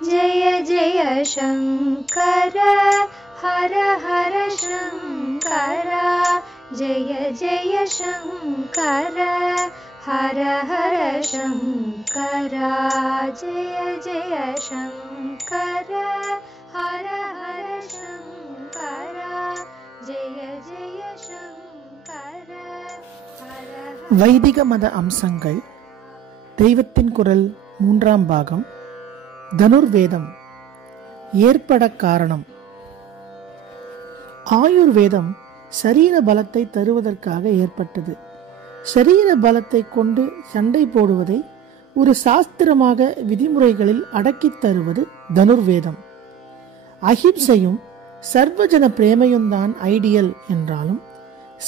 जय जय शङ्कर हर हर शङ्कर जय जय शङ्कर हर हर शङ्कर जय जय शङ्कर हर हर शङ्कर जय जय शङ्कर हर हर. வைதிக மத அம்சங்கள். தெய்வத்தின் குரல் 3ஆம் பாகம். தனுர்வேதம். ஏற்பட காரணம். ஆயுர்வேதம் சரீர பலத்தை தருவதற்காக ஏற்பட்டது. சரீர பலத்தை கொண்டு சண்டை போடுவதை ஒரு சாஸ்திரமாக விதிமுறைகளில் அடக்கித் தருவது தனுர்வேதம். அஹிம்சையும் சர்வஜன பிரேமையும் தான் ஐடியல் என்றாலும்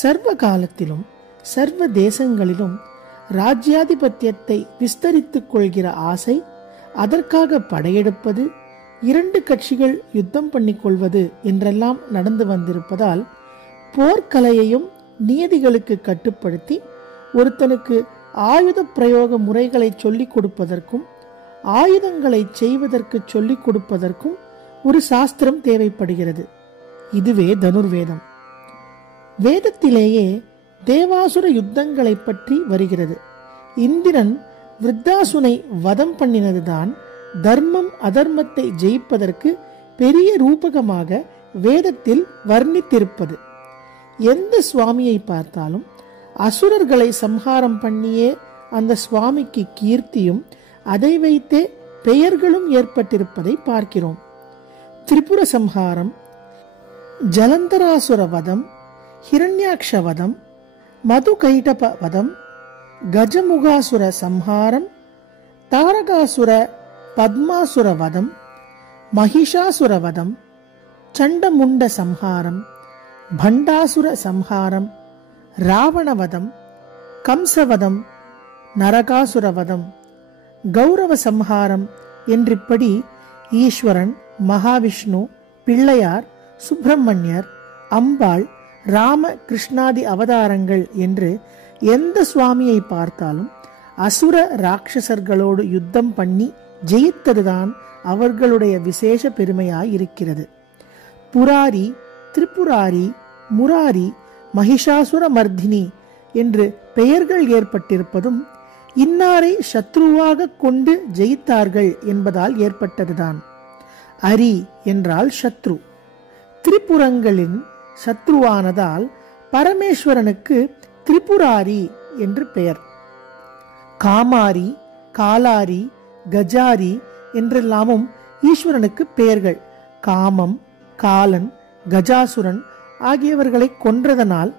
சர்வ காலத்திலும் சர்வ தேசங்களிலும் ராஜ்யாதிபத்தியத்தை விஸ்தரித்துக் கொள்கிற ஆசை, அதற்காக படையெடுப்பது, 2 கட்சிகள் யுத்தம் பண்ணிக்கொள்வது என்றெல்லாம் நடந்து வந்திருப்பதால் போர்க்கலையையும் நியதிகளுக்கு கட்டுப்படுத்தி ஒருத்தனுக்கு ஆயுத பிரயோக முறைகளை சொல்லிக் கொடுப்பதற்கும் ஆயுதங்களை செய்வதற்கு சொல்லிக் கொடுப்பதற்கும் ஒரு சாஸ்திரம் தேவைப்படுகிறது. இதுவே தனுர்வேதம். வேதத்திலேயே தேவாசுர யுத்தங்களை பற்றி வருகிறது. இந்திரன் விருத்தாசுனை வதம் பண்ணினதுதான் தர்மம் அதர்மத்தை ஜெயிப்பதற்கு பெரிய ரூபகமாக வேதத்தில் வர்ணித்திருப்பது. எந்த சுவாமியை பார்த்தாலும் அசுரர்களை சம்ஹாரம் பண்ணியே அந்த சுவாமிக்கு கீர்த்தியும் அதை வைத்தே பெயர்களும் ஏற்பட்டிருப்பதை பார்க்கிறோம். திரிபுர சம்ஹாரம், ஜலந்தராசுர வதம், ஹிரண்யாக்ஷ வதம், மதுகைடப வதம், கஜமுகாசுர சம்ஹாரம், தாரகாசுர பத்மாசுர வதம், மகிஷாசுர வதம், சண்டமுண்ட சம்ஹாரம், பண்டாசுர சம்ஹாரம், ராவணவதம், கம்சவதம், நரகாசுரவதம், கௌரவ சம்ஹாரம் என்றிப்படி ஈஸ்வரன், மகாவிஷ்ணு, பிள்ளையார், சுப்பிரமணியர், அம்பாள், ராம கிருஷ்ணாதி அவதாரங்கள் என்று எந்த சுவாமியை பார்த்தாலும் அசுர ராட்சசர்களோடு யுத்தம் பண்ணி ஜெயித்ததுதான் அவர்களுடைய விசேஷ பெருமையாய் இருக்கிறது. புராரி, திரிபுராரி, முராரி, மகிஷாசுர மர்தினி என்று பெயர்கள் ஏற்பட்டிருப்பதும் இன்னாரை சத்ருவாக கொண்டு ஜெயித்தார்கள் என்பதால் ஏற்பட்டதுதான். அரி என்றால் சத்ரு. திரிபுரங்களின் சத்ருவானதால் பரமேஸ்வரனுக்கு திரிபுராரி என்று பெயர். காமாரி, காலாரி, கஜாரி என்றெல்லாமும் ஈஸ்வரனுக்கு பெயர்கள். காமம், காலன், கஜாசுரன் ஆகியவர்களை கொன்றதனால்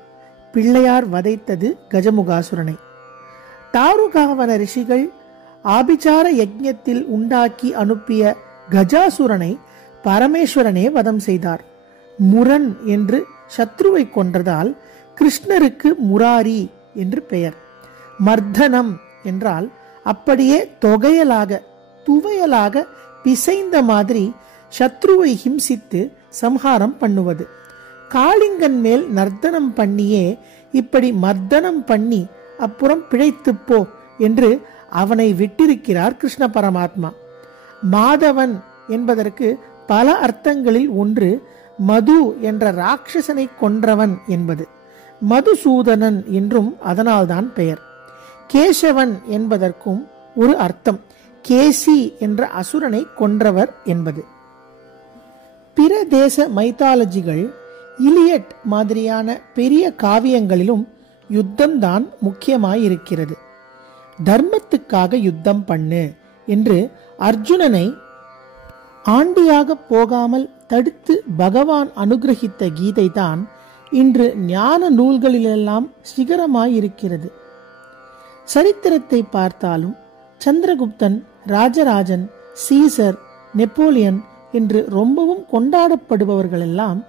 பிள்ளையார் வதைத்தது கஜமுகாசுரனை. தாருகாவன ரிஷிகள் ஆபிசார யஜ்ஞத்தில் உண்டாக்கி அனுப்பிய கஜாசுரனை பரமேஸ்வரனே வதம் செய்தார். முரன் என்று சத்ருவை கொன்றதால் கிருஷ்ணருக்கு முராரி என்று பெயர். மர்தனம் என்றால் அப்படியே தொகையலாக துவையலாக பிசைந்த மாதிரி சத்ருவை ஹிம்சித்து சம்ஹாரம் பண்ணுவது. காளிங்கன் மேல் நர்த்தனம் பண்ணியே இப்படி மர்தனம் பண்ணி அப்புறம் பிழைத்துப்போ என்று அவனை விட்டிருக்கிறார் கிருஷ்ண பரமாத்மா. மாதவன் என்பதற்கு பல அர்த்தங்களில் ஒன்று மது என்ற ராட்சசனை கொன்றவன் என்பது. மதுசூதனன் என்றும் அதனால்தான் பெயர். கேசவன் என்பதற்கும் ஒரு அர்த்தம் கேசி என்ற அசுரனை கொன்றவர் என்பது. பிற தேச மைத்தாலஜிகள், இலியட் மாதிரியான பெரிய காவியங்களிலும் யுத்தம்தான் முக்கியமாயிருக்கிறது. தர்மத்துக்காக யுத்தம் பண்ணு என்று அர்ஜுனனை ஆண்டியாக போகாமல் தடுத்து பகவான் அனுகிரகித்த கீதை தான் இன்று ஞான நூல்களிலெல்லாம் சிகரமாயிருக்கிறது. சரித்திரத்தை பார்த்தாலும் சந்திரகுப்தன், ராஜராஜன், சீசர், நெப்போலியன் என்று ரொம்பவும் கொண்டாடப்படுபவர்களெல்லாம்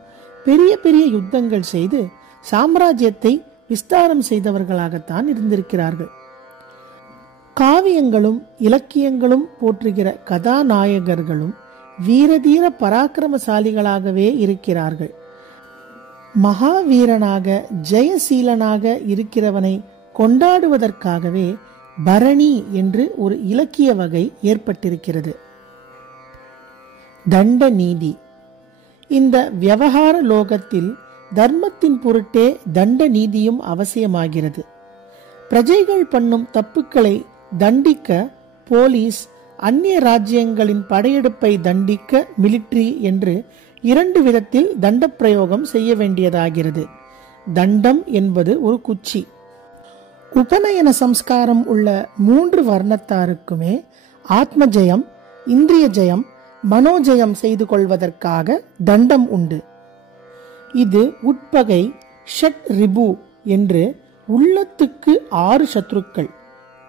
பெரிய பெரிய யுத்தங்கள் செய்து சாம்ராஜ்யத்தை விஸ்தாரம் செய்தவர்களாகத்தான் இருந்திருக்கிறார்கள். காவியங்களும் இலக்கியங்களும் போற்றுகிற கதாநாயகர்களும் வீரதீர பராக்கிரமசாலிகளாகவே இருக்கிறார்கள். மகாவீரனாக ஜெயசீலனாக இருக்கிறவனை கொண்டாடுவதற்காகவே பரணி என்று ஒரு இலக்கிய வகை ஏற்பட்டிருக்கிறது. தண்ட நீதி. இந்த விவகார லோகத்தில் தர்மத்தின் பொருட்டே தண்ட நீதியும் அவசியமாகிறது. பிரஜைகள் பண்ணும் தப்புக்களை தண்டிக்க போலீஸ், அந்நிய ராஜ்யங்களின் படையெடுப்பை தண்டிக்க மிலிட்ரி என்று 2 விதத்தில் தண்ட பிரயோகம் செய்ய வேண்டியதாகிறது. தண்டம் என்பது ஒரு குச்சி. உபநயன சம்ஸ்காரம் உள்ள 3 வர்ணத்தாருக்குமே ஆத்ம ஜெயம், இந்திரிய ஜெயம், மனோஜயம் செய்து கொள்வதற்காக தண்டம் உண்டு. இது உட்பகை ஷட் ரிபு என்று உள்ளத்துக்கு 6 சத்ருக்கள்,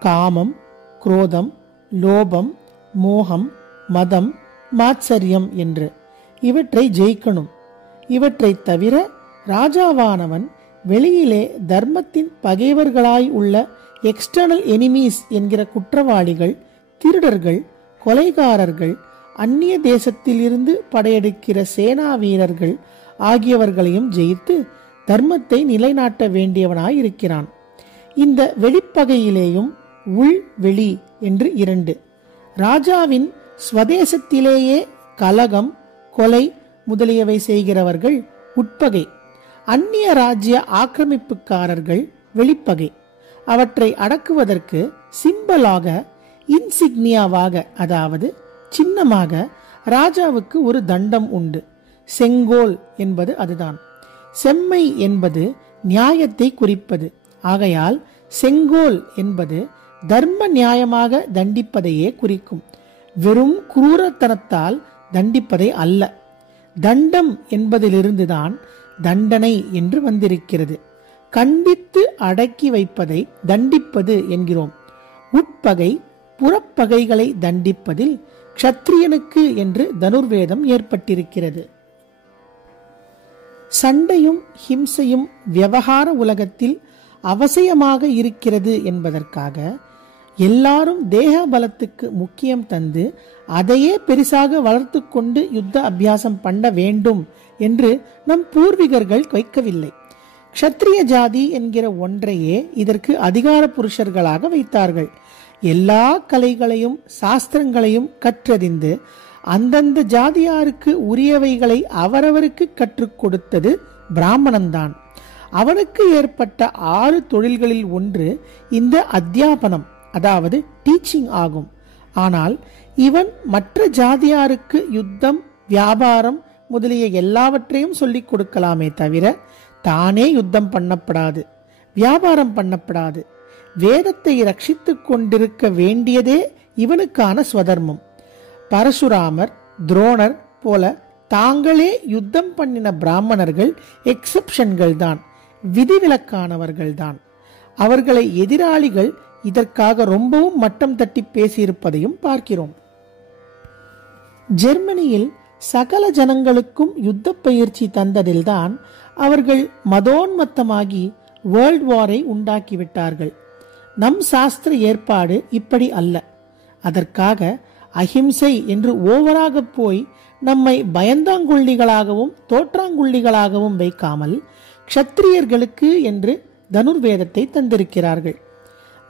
காமம், குரோதம், லோபம், மோகம், மதம், மாத்சரியம் என்று இவற்றை ஜெயிக்கணும். இவற்றை தவிர ராஜாவானவன் வெளியிலே தர்மத்தின் பகைவர்களாய் உள்ள எக்ஸ்டர்னல் எனிமீஸ் என்கிற குற்றவாளிகள், திருடர்கள், கொலைகாரர்கள், அந்நிய தேசத்திலிருந்து படையெடுக்கிற சேனா வீரர்கள் ஆகியவர்களையும் ஜெயித்து தர்மத்தை நிலைநாட்ட வேண்டியவனாய் இருக்கிறான். இந்த வெளிப்பகையிலேயும் உள் வெளி என்று 2. ராஜாவின் ஸ்வதேசத்திலேயே கலகம், கொலை முதலியவை செய்கிறவர்கள் உட்பகை. அந்நிய ராஜ்ய ஆக்கிரமிப்புக்காரர்கள் வெளிப்பகை. அவற்றை அடக்குவதற்கு சிம்பலாக, இன்சிக்னியாவாக, அதாவது சின்னமாக ராஜாவுக்கு ஒரு தண்டம் உண்டு. செங்கோல் என்பது அதுதான். செம்மை என்பது நியாயத்தை குறிப்பது. ஆகையால் செங்கோல் என்பது தர்ம நியாயமாக தண்டிப்பதையே குறிக்கும், வெறும் குரூரத்தனத்தால் தண்டிப்பதை அல்ல. தண்டம் என்பதிலிருந்துதான் தண்டனை என்று வந்திருக்கிறது. கண்டித்து அடக்கி வைப்பதை தண்டிப்பது என்கிறோம். உட்பகை புறப்பகைகளை தண்டிப்பதில் க்ஷத்ரியனுக்கு என்று தனுர்வேதம் ஏற்பட்டிருக்கிறது. சண்டையும் ஹிம்சையும் விவகார உலகத்தில் அவசியமாக இருக்கிறது என்பதற்காக எல்லாரும் தேக பலத்துக்கு முக்கியம் தந்து அதையே பெரிசாக வளர்த்து கொண்டு யுத்த அபியாசம் பண்ண வேண்டும் என்று நம் பூர்வீகர்கள் வைக்கவில்லை. க்ஷத்ரிய ஜாதி என்கிற ஒன்றையே இதற்கு அதிகார புருஷர்களாக வைத்தார்கள். எல்லா கலைகளையும் சாஸ்திரங்களையும் கற்றறிந்து அந்தந்த ஜாதியாருக்கு உரியவைகளை அவரவருக்கு கற்றுக் கொடுத்தது பிராமணன்தான். அவனுக்கு ஏற்பட்ட 6 தொழில்களில் ஒன்று இந்த அத்தியாபனம், அதாவது டீச்சிங் ஆகும். ஆனால் இவன் மற்ற ஜாதியாருக்கு யுத்தம், வியாபாரம் முதலிய எல்லாவற்றையும் சொல்லிக் கொடுக்கலாமே தவிர தானே யுத்தம் பண்ணப்படாது, வியாபாரம் பண்ணப்படாது. வேதத்தை ரட்சித்துக் கொண்டிருக்க வேண்டியதே இவனுக்கான ஸ்வதர்மம். பரசுராமர், துரோணர் போல தாங்களே யுத்தம் பண்ணின பிராமணர்கள் எக்ஸெப்ஷன்கள் தான், விதிவிலக்கானவர்கள் தான். அவர்களை எதிராளிகள் இதற்காக ரொம்பவும் மட்டம் தட்டி பேசியிருப்பதையும் பார்க்கிறோம். ஜெர்மனியில் சகல ஜனங்களுக்கும் யுத்த பயிற்சி தந்ததில்தான் அவர்கள் மதோன்மத்தமாகி வேர்ல்ட் வாரை உண்டாக்கிவிட்டார்கள். நம் சாஸ்திர ஏற்பாடு இப்படி அல்ல. அதற்காக அஹிம்சை என்று ஓவராக போய் நம்மை பயந்தாங்குள்ளிகளாகவும் தோற்றாங்குள்ளிகளாகவும் வைக்காமல் க்ஷத்திரியர்களுக்கு என்று தனுர்வேதத்தை தந்திருக்கிறார்கள்.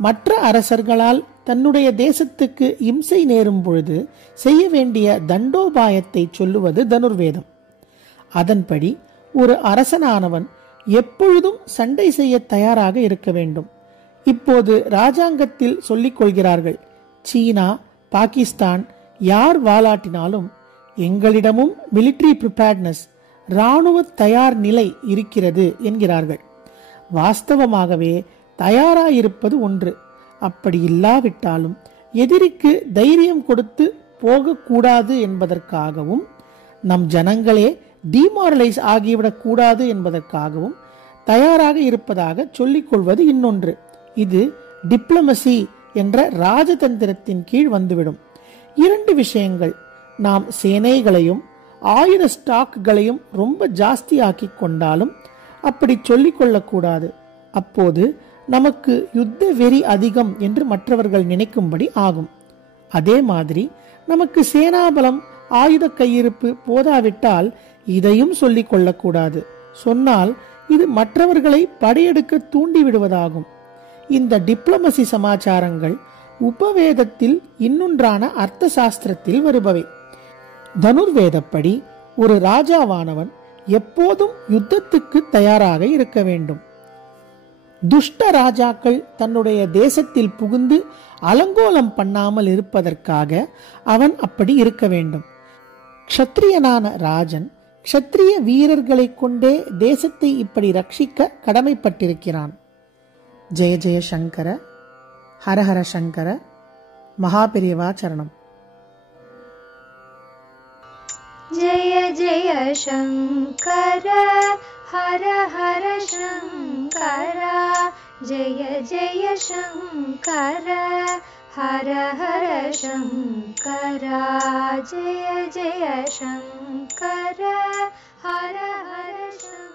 மற்ற அரசர்களால் தன்னுடைய தேசத்துக்கு இம்சை நேரும் பொழுது செய்ய வேண்டிய தண்டோபாயத்தை சொல்லுவது தனுர்வேதம். அதன்படி ஒரு அரசனானவன் எப்பொழுதும் சண்டை செய்ய தயாராக இருக்க வேண்டும். இப்போது ராஜாங்கத்தில் சொல்லிக் கொள்கிறார்கள், சீனா, பாகிஸ்தான் யார் வாலாட்டினாலும் எங்களிடமும் மிலிட்டரி ப்ரிப்பேர்ட்னஸ், இராணுவ தயார் நிலை இருக்கிறது என்கிறார்கள். வாஸ்தவமாகவே தயாராயிருப்பது ஒன்று. அப்படி இல்லாவிட்டாலும் எதிரிக்கு தைரியம் கொடுத்து போகக்கூடாது என்பதற்காகவும், நம் ஜனங்களே டிமாரலைஸ் ஆகிவிடக் கூடாது என்பதற்காகவும் தயாராக இருப்பதாக சொல்லிக் கொள்வது இன்னொன்று. இது டிப்ளமசி என்ற ராஜதந்திரத்தின் கீழ் வந்துவிடும். 2 விஷயங்கள். நாம் சேனைகளையும் ஆயுத ஸ்டாக்குகளையும் ரொம்ப ஜாஸ்தி ஆக்கி கொண்டாலும் அப்படி சொல்லிக் கொள்ளக்கூடாது. அப்போது நமக்கு யுத்த வெறி அதிகம் என்று மற்றவர்கள் நினைக்கும்படி ஆகும். அதே மாதிரி நமக்கு சேனாபலம், ஆயுத கையிருப்பு போதாவிட்டால் இதையும் சொல்லிக் கொள்ளக்கூடாது. சொன்னால் இது மற்றவர்களை படையெடுக்க தூண்டிவிடுவதாகும். இந்த டிப்ளமசி சமாச்சாரங்கள் உபவேதத்தில் இன்னொன்றான அர்த்த சாஸ்திரத்தில் வருபவை. தனுர்வேதப்படி ஒரு ராஜாவானவன் எப்போதும் யுத்தத்துக்கு தயாராக இருக்க வேண்டும். துஷ்ட ராஜாக்கள் தன்னுடைய தேசத்தில் புகுந்து அலங்கோலம் பண்ணாமல் இருப்பதற்காக அவன் அப்படி இருக்க வேண்டும். க்ஷத்ரியனான ராஜன் க்ஷத்ரிய வீரர்களை கொண்டே தேசத்தை இப்படி ரட்சிக்க கடமைப்பட்டிருக்கிறான். ஜெய ஜெய சங்கர, ஹரஹர சங்கர, மகாபெரிவா சரணம். जय जय शंकर हर हर शंकर, जय जय शंकर हर हर शंकर, जय जय शंकर हर हर शंकर.